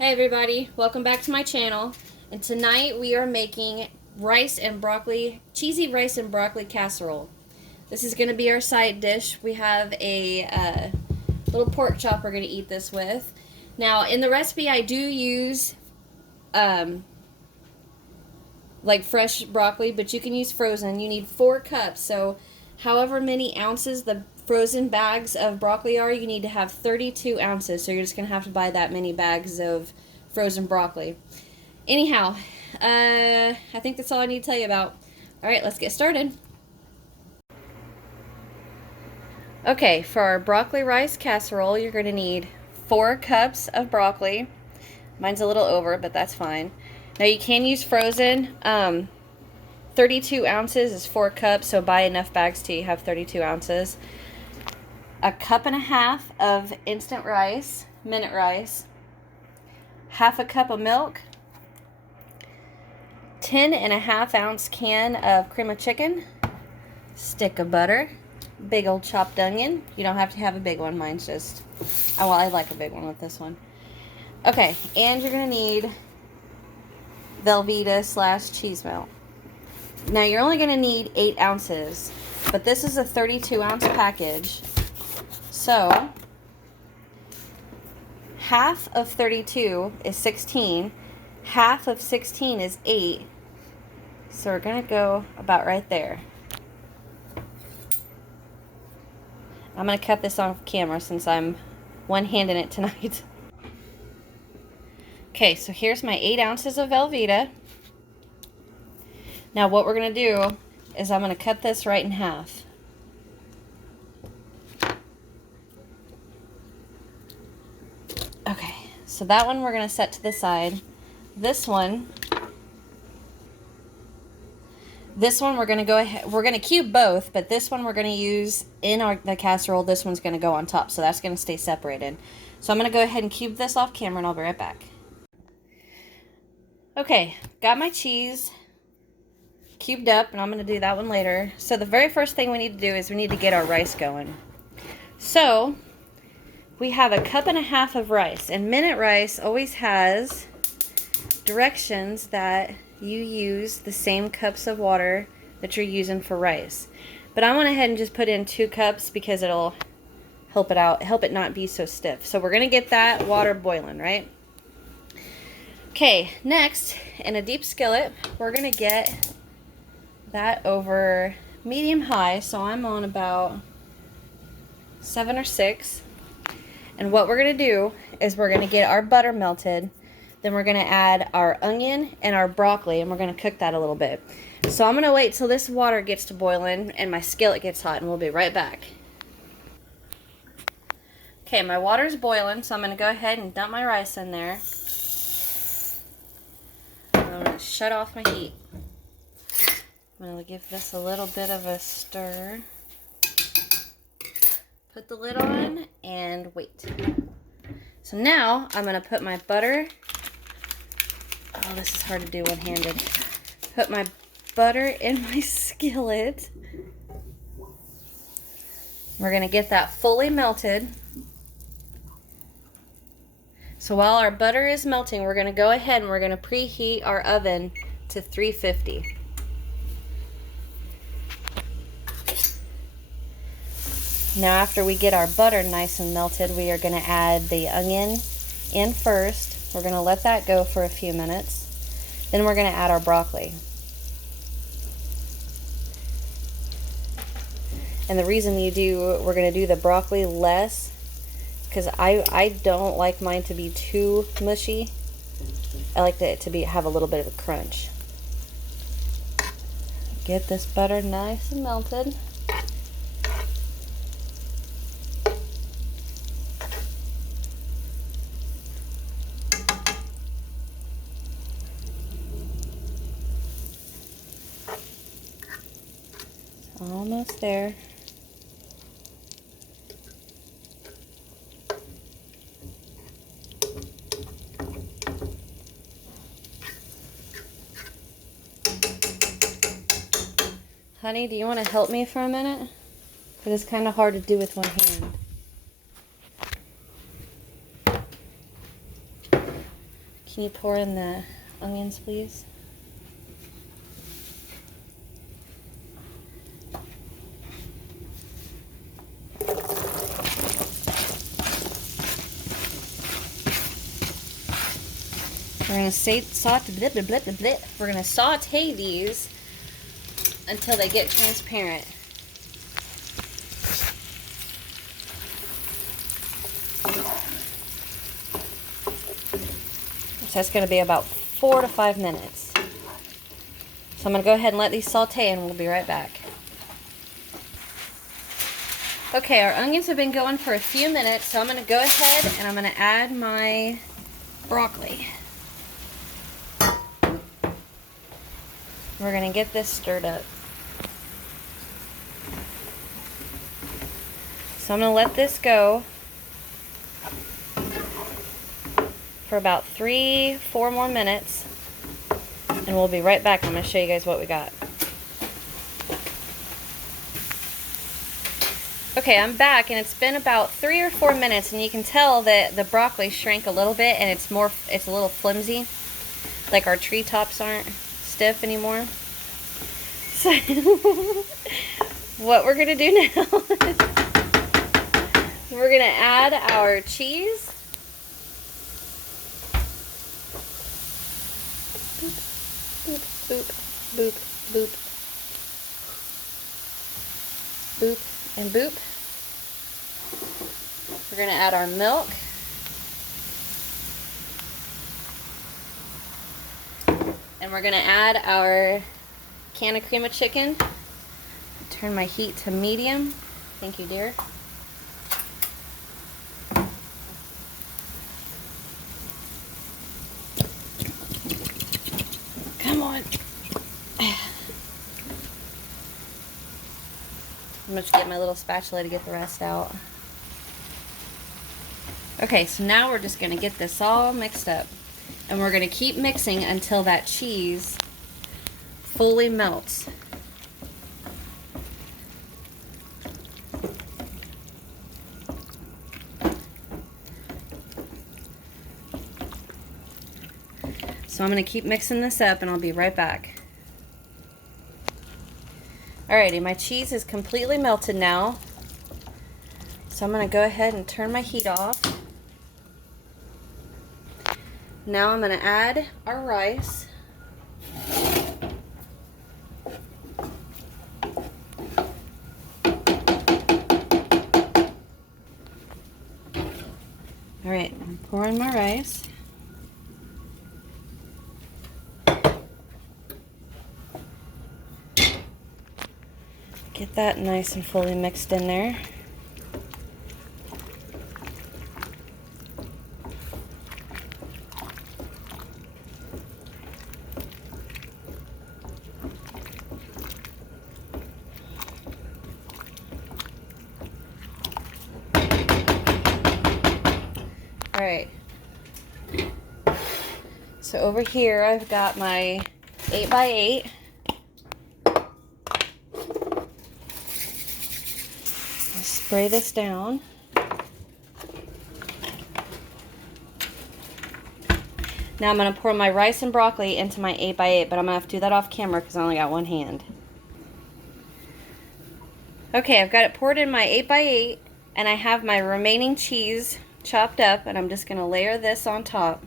Hey everybody, welcome back to my channel. And tonight we are making cheesy rice and broccoli casserole. This is going to be our side dish. We have a little pork chop we're going to eat this with. Now in the recipe I do use like fresh broccoli, but you can use frozen. You need 4 cups, so however many ounces the frozen bags of broccoli are, you need to have 32 ounces, so you're just going to have to buy that many bags of frozen broccoli. Anyhow, I think that's all I need to tell you about. Alright, let's get started. Okay, for our broccoli rice casserole, you're going to need 4 cups of broccoli. Mine's a little over, but that's fine. Now you can use frozen. 32 ounces is 4 cups, so buy enough bags till you have 32 ounces. A cup and a half of instant rice, minute rice. Half a cup of milk. 10.5 ounce can of cream of chicken. Stick of butter. Big old chopped onion. You don't have to have a big one. Mine's just, oh well, I like a big one with this one. Okay, and you're going to need Velveeta / cheese melt. Now you're only going to need 8 ounces, but this is a 32 ounce package. So half of 32 is 16. Half of 16 is 8. So we're going to go about right there. I'm going to cut this off camera since I'm one-handing it tonight. Okay, so here's my 8 ounces of Velveeta. Now what we're going to do is I'm going to cut this right in half. Okay, so that one we're going to set to the side. This one we're going to go ahead, we're going to cube both, but this one we're going to use in the casserole. This one's going to go on top, so that's going to stay separated. So I'm going to go ahead and cube this off camera and I'll be right back. Okay, got my cheese cubed up, and I'm going to do that one later. So the very first thing we need to do is we need to get our rice going. So we have a cup and a half of rice, and minute rice always has directions that you use the same cups of water that you're using for rice. But I went ahead and just put in 2 cups because it'll help it not be so stiff. So we're going to get that water boiling, right? Okay, next, in a deep skillet, we're going to get that over medium-high, so I'm on about 7 or 6. And what we're going to do is we're going to get our butter melted. Then we're going to add our onion and our broccoli, and we're going to cook that a little bit. So I'm going to wait till this water gets to boiling and my skillet gets hot, and we'll be right back. Okay, my water's boiling, so I'm going to go ahead and dump my rice in there. I'm going to shut off my heat. I'm going to give this a little bit of a stir. Put the lid on and wait. So now I'm going to put my butter. Oh, this is hard to do one-handed. Put my butter in my skillet. We're going to get that fully melted. So while our butter is melting, we're going to go ahead and we're going to preheat our oven to 350. Now after we get our butter nice and melted, we are going to add the onion in first. We're going to let that go for a few minutes. Then we're going to add our broccoli. And the reason we're going to do the broccoli less, because I don't like mine to be too mushy. I like it to have a little bit of a crunch. Get this butter nice and melted. Almost there. Honey, do you want to help me for a minute? Because it's kind of hard to do with one hand. Can you pour in the onions, please? We're gonna we're gonna saute these until they get transparent. So that's gonna be about 4 to 5 minutes. So I'm gonna go ahead and let these saute and we'll be right back. Okay, our onions have been going for a few minutes, so I'm gonna go ahead and I'm gonna add my broccoli. We're gonna get this stirred up. So I'm gonna let this go for about 3-4 more minutes, and we'll be right back. I'm gonna show you guys what we got. Okay, I'm back, and it's been about 3 or 4 minutes, and you can tell that the broccoli shrank a little bit, and it's a little flimsy, like our treetops aren't stiff anymore. So what we're gonna do now is we're gonna add our cheese. Boop, boop, boop, boop, boop, and boop. We're gonna add our milk. And we're gonna add our can of cream of chicken. Turn my heat to medium. Thank you, dear. Come on. I'm gonna get my little spatula to get the rest out. Okay, so now we're just gonna get this all mixed up. And we're gonna keep mixing until that cheese fully melts. So I'm gonna keep mixing this up and I'll be right back. Alrighty, my cheese is completely melted now. So I'm gonna go ahead and turn my heat off. Now I'm gonna add our rice. Alright, I'm pouring my rice. Get that nice and fully mixed in there. Alright, so over here I've got my 8x8. I'll spray this down. Now I'm going to pour my rice and broccoli into my 8x8, but I'm going to have to do that off camera because I only got one hand. Okay, I've got it poured in my 8x8, and I have my remaining cheese chopped up, and I'm just going to layer this on top.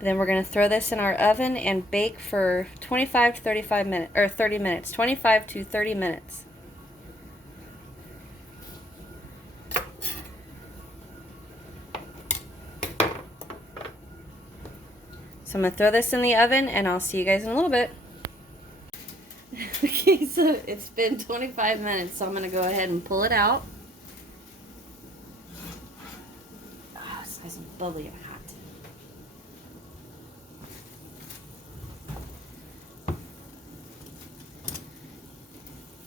Then we're going to throw this in our oven and bake for 25 to 35 minutes, or 30 minutes, 25 to 30 minutes. So I'm going to throw this in the oven, and I'll see you guys in a little bit. Okay, so it's been 25 minutes, so I'm going to go ahead and pull it out. Oh, it's nice and bubbly and hot.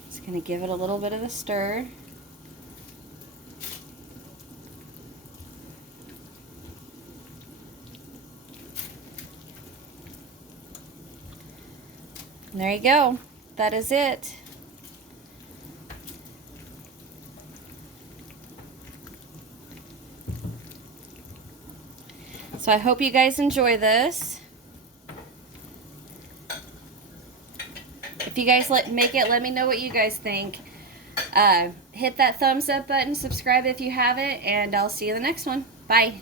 Just going to give it a little bit of a stir. And there you go. That is it. So I hope you guys enjoy this. If you guys make it, let me know what you guys think. Hit that thumbs up button, subscribe if you haven't, and I'll see you in the next one. Bye.